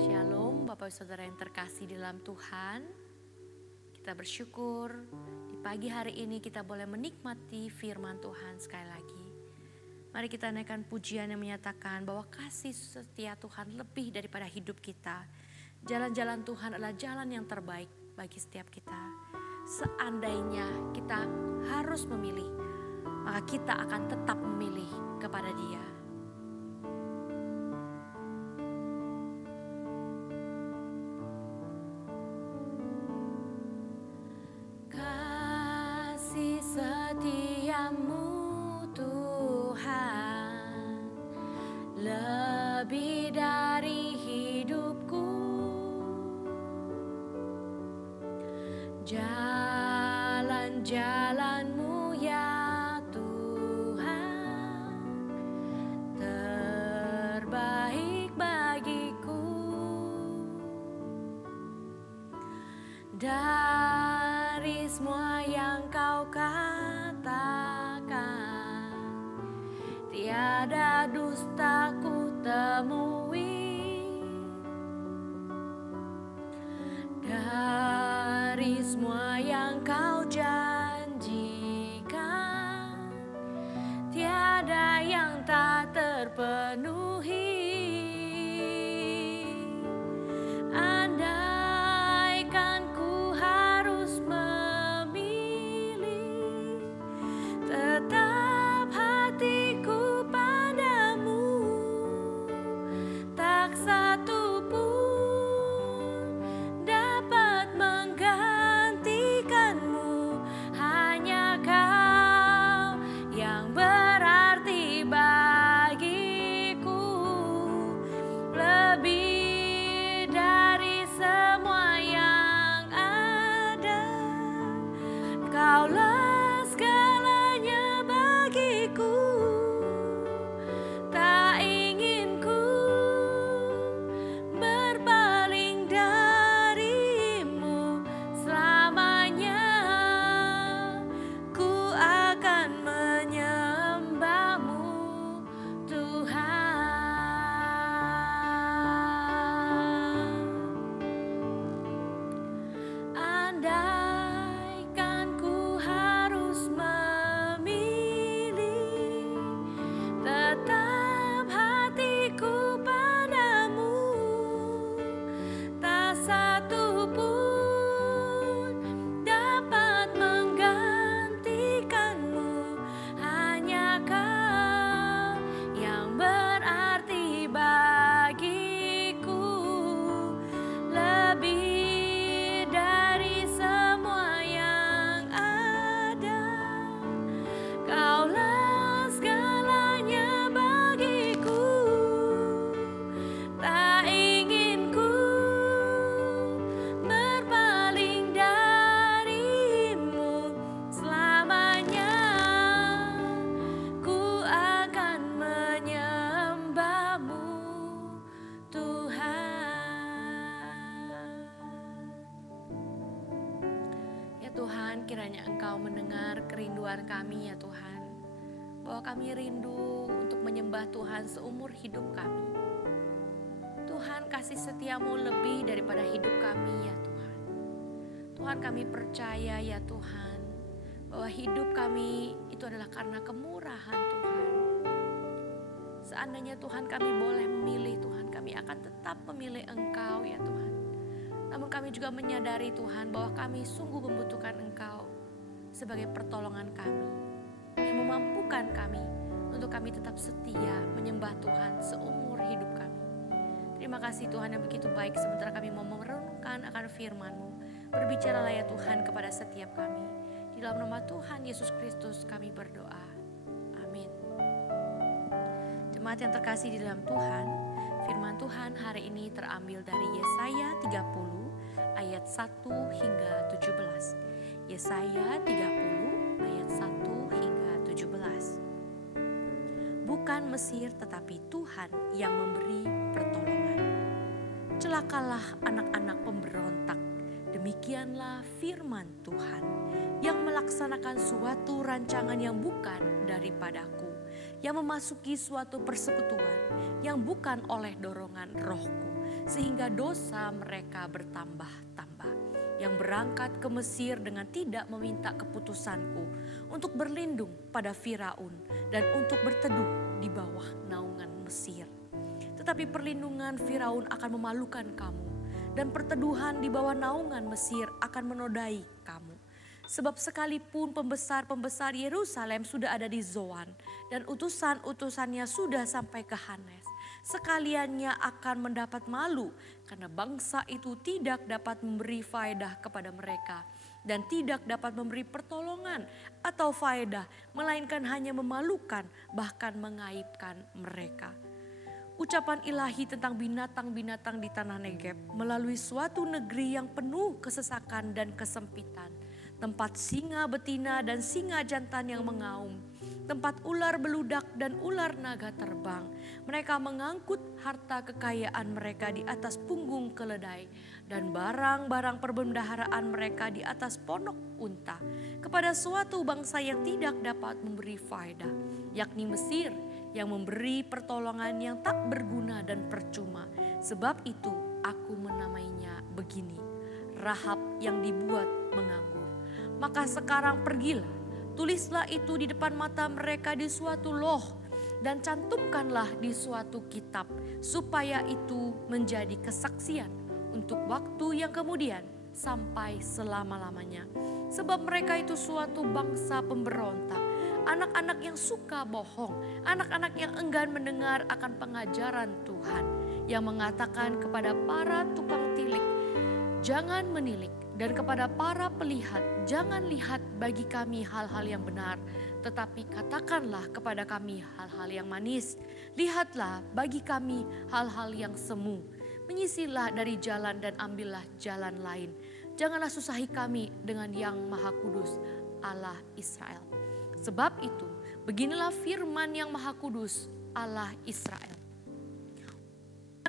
Shalom Bapak Saudara yang terkasih di dalam Tuhan. Kita bersyukur di pagi hari ini kita boleh menikmati firman Tuhan sekali lagi. Mari kita naikkan pujian yang menyatakan bahwa kasih setia Tuhan lebih daripada hidup kita. Jalan-jalan Tuhan adalah jalan yang terbaik bagi setiap kita. Seandainya kita harus memilih, maka kita akan tetap memilih kepada Dia. Setiamu Tuhan lebih dari hidupku, jalan-jalanmu ya Tuhan terbaik bagiku. Dari semua yang kau katakan, tiada dusta ku temui. Dari semua yang kau janjikan, tiada yang tak terpenuhi. Kiranya Engkau mendengar kerinduan kami ya Tuhan, bahwa kami rindu untuk menyembah Tuhan seumur hidup kami. Tuhan, kasih setiamu lebih daripada hidup kami ya Tuhan. Tuhan, kami percaya ya Tuhan, bahwa hidup kami itu adalah karena kemurahan Tuhan. Seandainya Tuhan kami boleh memilih Tuhan, kami akan tetap memilih Engkau ya Tuhan. Namun kami juga menyadari Tuhan bahwa kami sungguh membutuhkan Engkau sebagai pertolongan kami, yang memampukan kami untuk kami tetap setia menyembah Tuhan seumur hidup kami. Terima kasih Tuhan yang begitu baik, sementara kami mau merenungkan akan firman-Mu. Berbicaralah ya Tuhan kepada setiap kami. Di dalam nama Tuhan Yesus Kristus kami berdoa. Amin. Jemaat yang terkasih di dalam Tuhan, firman Tuhan hari ini terambil dari Yesaya 30 ayat 1 hingga 17. Yesaya 30 ayat 1 hingga 17. Bukan Mesir tetapi Tuhan yang memberi pertolongan. celakalah anak-anak pemberontak. Demikianlah firman Tuhan yang melaksanakan suatu rancangan yang bukan daripadaku, yang memasuki suatu persekutuan yang bukan oleh dorongan rohku, sehingga dosa mereka bertambah-tambah, yang berangkat ke Mesir dengan tidak meminta keputusanku, untuk berlindung pada Firaun dan untuk berteduh di bawah naungan Mesir. Tetapi perlindungan Firaun akan memalukan kamu, dan perteduhan di bawah naungan Mesir akan menodai kamu. Sebab sekalipun pembesar-pembesar Yerusalem sudah ada di Zoan, dan utusan-utusannya sudah sampai ke Hanes, sekaliannya akan mendapat malu, karena bangsa itu tidak dapat memberi faedah kepada mereka, dan tidak dapat memberi pertolongan atau faedah, melainkan hanya memalukan, bahkan mengaibkan mereka. Ucapan ilahi tentang binatang-binatang di tanah Negeb melalui suatu negeri yang penuh kesesakan dan kesempitan. Tempat singa betina dan singa jantan yang mengaum. Tempat ular beludak dan ular naga terbang. Mereka mengangkut harta kekayaan mereka di atas punggung keledai. Dan barang-barang perbendaharaan mereka di atas ponok unta. Kepada suatu bangsa yang tidak dapat memberi faedah, yakni Mesir, yang memberi pertolongan yang tak berguna dan percuma. Sebab itu aku menamainya begini, Rahab yang dibuat menganggur. Maka sekarang pergilah, tulislah itu di depan mata mereka di suatu loh, dan cantumkanlah di suatu kitab, supaya itu menjadi kesaksian untuk waktu yang kemudian sampai selama-lamanya. Sebab mereka itu suatu bangsa pemberontak, anak-anak yang suka bohong, anak-anak yang enggan mendengar akan pengajaran Tuhan, yang mengatakan kepada para tukang tilik, jangan menilik, dan kepada para pelihat, jangan lihat bagi kami hal-hal yang benar, tetapi katakanlah kepada kami hal-hal yang manis. Lihatlah bagi kami hal-hal yang semu. Menyisilah dari jalan dan ambillah jalan lain. Janganlah susahi kami dengan yang Maha Kudus, Allah Israel. Sebab itu, beginilah firman yang Maha Kudus, Allah Israel.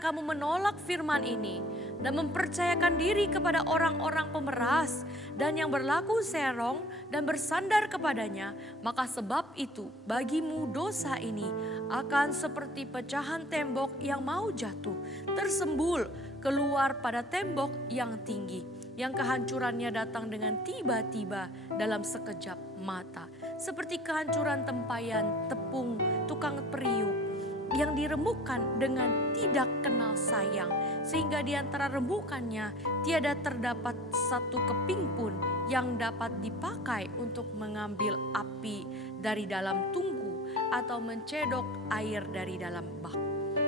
Kamu menolak firman ini dan mempercayakan diri kepada orang-orang pemeras dan yang berlaku serong dan bersandar kepadanya, maka sebab itu bagimu dosa ini akan seperti pecahan tembok yang mau jatuh, tersembul keluar pada tembok yang tinggi, yang kehancurannya datang dengan tiba-tiba dalam sekejap mata, seperti kehancuran tempayan tepung tukang periuk yang dirembukan dengan tidak kenal sayang, sehingga di antara rembukannya tiada terdapat satu keping pun yang dapat dipakai untuk mengambil api dari dalam tungku atau mencedok air dari dalam bak.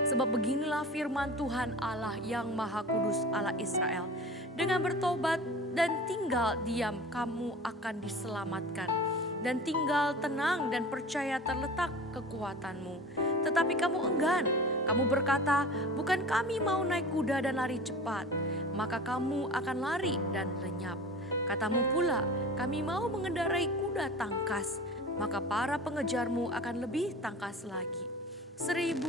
Sebab beginilah firman Tuhan Allah yang Maha Kudus, Allah Israel, dengan bertobat dan tinggal diam kamu akan diselamatkan, dan tinggal tenang dan percaya terletak kekuatanmu. Tetapi kamu enggan, kamu berkata, bukan kami mau naik kuda dan lari cepat, maka kamu akan lari dan lenyap. Katamu pula, kami mau mengendarai kuda tangkas, maka para pengejarmu akan lebih tangkas lagi. 1000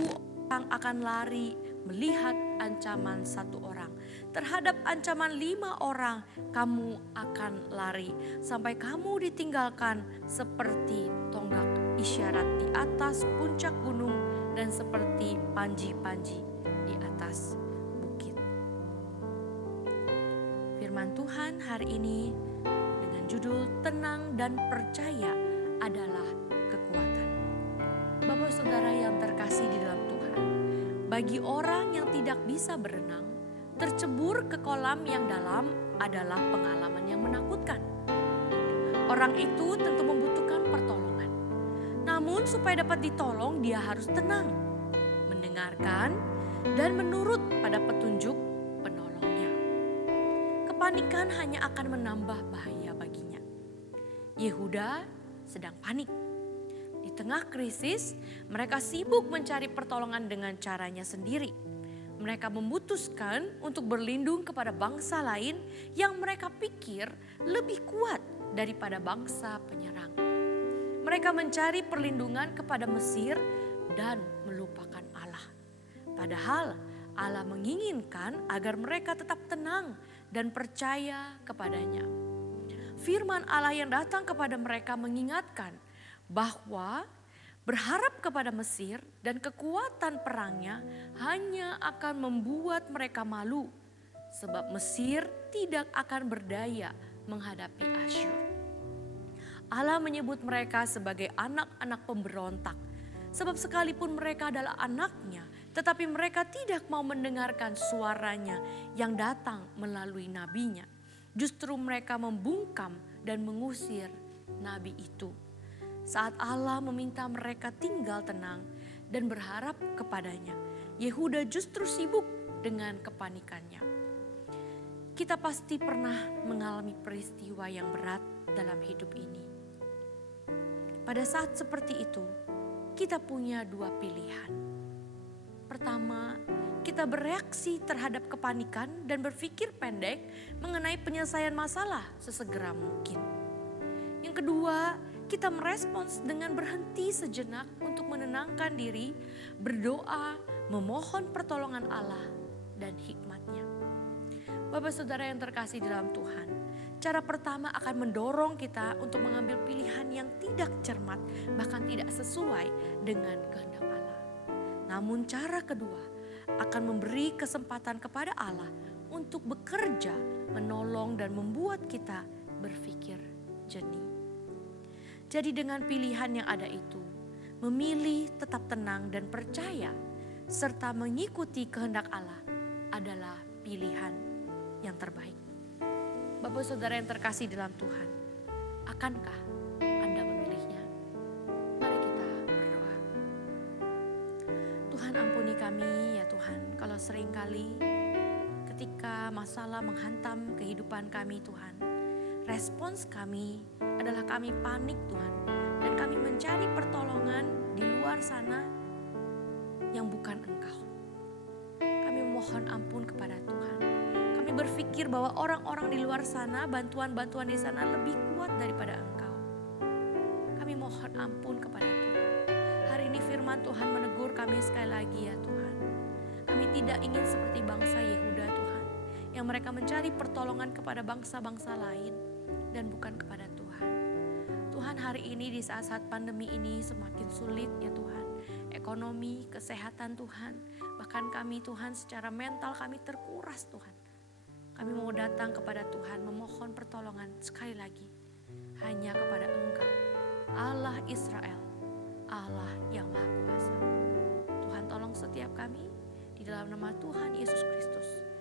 orang akan lari melihat ancaman 1 orang. Terhadap ancaman 5 orang kamu akan lari, sampai kamu ditinggalkan seperti tonggak isyarat di atas puncak gunung dan seperti panji-panji di atas bukit. Firman Tuhan hari ini dengan judul Tenang dan Percaya adalah Kekuatan. Bapak saudara yang terkasih di dalam Tuhan, bagi orang yang tidak bisa berenang, tercebur ke kolam yang dalam adalah pengalaman yang menakutkan. Orang itu tentu membutuhkan pertolongan. Namun supaya dapat ditolong dia harus tenang, mendengarkan dan menurut pada petunjuk penolongnya. Kepanikan hanya akan menambah bahaya baginya. Yehuda sedang panik. Di tengah krisis, mereka sibuk mencari pertolongan dengan caranya sendiri. Mereka memutuskan untuk berlindung kepada bangsa lain yang mereka pikir lebih kuat daripada bangsa penyerang. Mereka mencari perlindungan kepada Mesir dan melupakan Allah. Padahal Allah menginginkan agar mereka tetap tenang dan percaya kepadanya. Firman Allah yang datang kepada mereka mengingatkan bahwa berharap kepada Mesir dan kekuatan perangnya hanya akan membuat mereka malu, sebab Mesir tidak akan berdaya menghadapi Asyur. Allah menyebut mereka sebagai anak-anak pemberontak, sebab sekalipun mereka adalah anaknya, tetapi mereka tidak mau mendengarkan suaranya yang datang melalui nabinya. Justru mereka membungkam dan mengusir nabi itu. Saat Allah meminta mereka tinggal tenang dan berharap kepadanya, Yehuda justru sibuk dengan kepanikannya. Kita pasti pernah mengalami peristiwa yang berat dalam hidup ini. Pada saat seperti itu, kita punya dua pilihan. Pertama, kita bereaksi terhadap kepanikan dan berpikir pendek mengenai penyelesaian masalah sesegera mungkin. Yang kedua, kita merespons dengan berhenti sejenak untuk menenangkan diri, berdoa, memohon pertolongan Allah dan hikmat-Nya. Bapak saudara yang terkasih dalam Tuhan, cara pertama akan mendorong kita untuk mengambil pilihan yang tidak cermat, bahkan tidak sesuai dengan kehendak Allah. Namun cara kedua akan memberi kesempatan kepada Allah untuk bekerja, menolong dan membuat kita berpikir jernih. Jadi dengan pilihan yang ada itu, memilih tetap tenang dan percaya serta mengikuti kehendak Allah adalah pilihan yang terbaik. Bapak saudara yang terkasih dalam Tuhan, akankah Anda memilihnya? Mari kita berdoa. Tuhan, ampuni kami ya Tuhan, kalau seringkali ketika masalah menghantam kehidupan kami Tuhan, respons kami adalah kami panik Tuhan, dan kami mencari pertolongan di luar sana yang bukan Engkau. Kami mohon ampun kepada Tuhan. Kami berpikir bahwa orang-orang di luar sana, bantuan-bantuan di sana lebih kuat daripada Engkau. Kami mohon ampun kepada Tuhan. Hari ini firman Tuhan menegur kami sekali lagi ya Tuhan. Kami tidak ingin seperti bangsa Yehuda Tuhan, yang mereka mencari pertolongan kepada bangsa-bangsa lain dan bukan kepada Tuhan. Tuhan, hari ini di saat-saat pandemi ini semakin sulit ya Tuhan. Ekonomi, kesehatan Tuhan, bahkan kami Tuhan secara mental kami terkuras Tuhan. Kami mau datang kepada Tuhan memohon pertolongan sekali lagi hanya kepada Engkau, Allah Israel, Allah yang Maha Kuasa. Tuhan tolong setiap kami di dalam nama Tuhan Yesus Kristus.